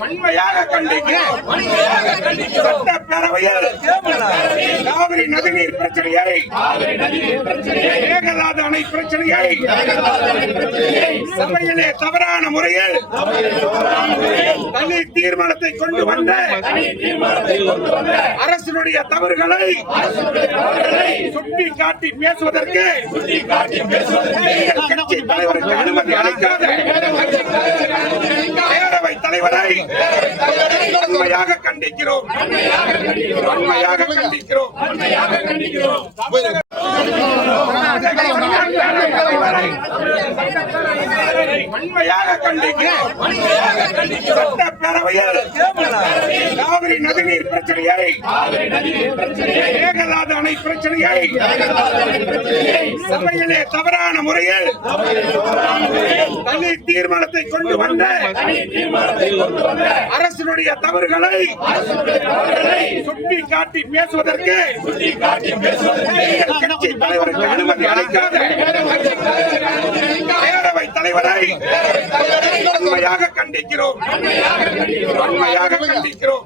வன்மையாக கண்டிக்கிறோம். சட்டப்பேரவையில் காவிரி நதிநீர் பிரச்சனையை, மேகதாது அணை பிரச்சனையை சபையிலே தவறான முறையில் தனி தீர்மானத்தை கொண்டு வந்த அரசினுடைய தவறுகளை சுட்டி காட்டி பேசுவதற்கு கட்சி தலைவருக்கு அனுமதி அளிக்காத பேரவை தலைவரை வன்மையாக கண்டிக்கிறோம். வன்மையாக கண்டிக்கிறோம். வன்மையாக கண்டிக்கிறோம். சட்டப்பேரவையில் காவிரி நதிநீர் பிரச்சனையை, மேகதாது அணை பிரச்சனையை சபையிலே தவறான முறையில் தனி தீர்மானத்தை கொண்டு வந்த அரசினுடைய தவறுகளை சுட்டி காட்டி பேசுவதற்கு கட்சி தலைவருக்கு அனுமதி அளிக்காத பேரவை தலைவரை வன்மையாக கண்டிக்கிறோம். வன்மையாக கண்டிக்கிறோம்.